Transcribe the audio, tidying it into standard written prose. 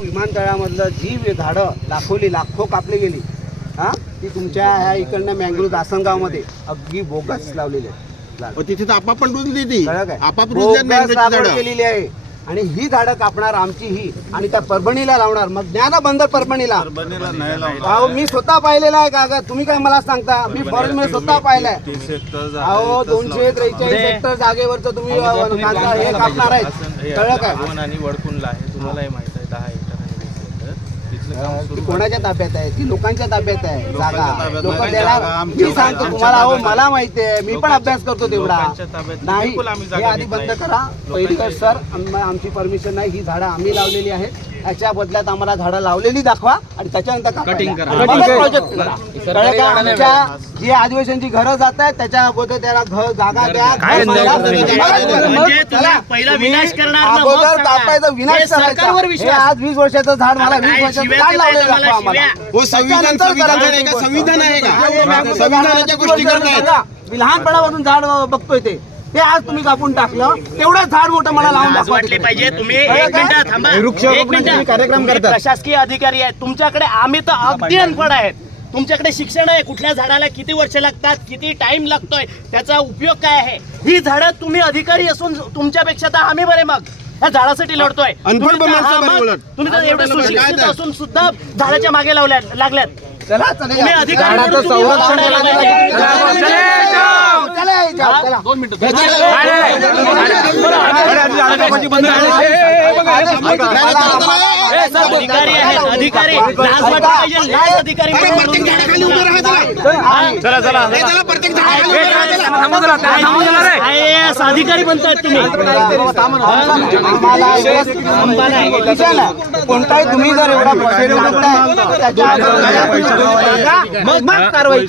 विमानतळामधलं जी झाडं लाखो कापली गेली ती तुमच्या ह्या इकडनं मँगळूर दासनगावमध्ये अगदी बोगस लावलेली आहे. तिथे तर आपाप पण रुजली ती आपाप लागवड केलेली आहे आणि ही झाडं कापणार आमची ही आणि त्या परभणीला लावणार. मग ज्ञान बंदर परभणीला अहो मी स्वतः पाहिलेला आहे का? तुम्ही काय मला सांगता? मी फॉरेस्ट मध्ये स्वतः पाहिलंय. अहो 243 हेक्टर जागेवरचं तुम्ही हे कापणार आहेत. कळलं काय? आणि वडकुंडला आहे, तुम्हालाही माहित आहे 10 हेक्टर आणि 20 हेक्टर. तिथलं काम ती कोणाच्या ताब्यात आहे? ती लोकांच्या ताब्यात आहे जागा. लोक देणार. मी सांगतो तुम्हाला, अहो मला माहिती आहे, मी पण अभ्यास करतो तेवढा. नाही हे आधी बंद करा पहिली गोष्ट सर. आमची परमिशन नाही. ही झाडं आम्ही लावलेली आहेत. याच्या बदल्यात आम्हाला झाडं लावलेली दाखवा आणि त्याच्यानंतर कटिंग करा. आमच्या जी अधिवेशनची घरं जात आहेत त्याच्या अगोदर त्याला जागा द्या. विनाश करणार अगोदर कापायचा विनाश करायचा. आज 20 वर्षाचं झाड मला 20 वर्षाचं झाड लावलेलं दाखवा आम्हाला. संविधान आहे का? संविधानाच्या गोष्टी करतायत. मी लहानपणापासून झाड बघतोय ते आज तुम्ही कापून टाकलं. तेवढंच झाड मोठं मला लावून वाटले पाहिजे. तुम्ही एक मिनिट थांबा. एक मिनिट. कार्यक्रम करतात. प्रशासकीय अधिकारी आहेत तुमच्याकडे. आम्ही तर अगदी अनपढ आहेत. तुमच्याकडे शिक्षण आहे. कुठल्या झाडाला किती वर्ष लागतात, किती टाइम लागतोय, त्याचा उपयोग काय आहे? ही झाडं तुम्ही अधिकारी असून तुमच्यापेक्षा तर आम्ही बरे. मग या झाडासाठी लढतोय. तुम्ही तर एवढे सुशिक्षित असून सुद्धा झाडाच्या मागे लागल्यात. तुम्ही अधिकारी म्हणून तुम्ही लढायला अधिकारी आहेत. अधिकारी लाज वाटली पाहिजे. लाज अधिकारी IAS अधिकारी बनतायत तुम्ही. कोणताही तुम्ही जर एवढा मग कारवाई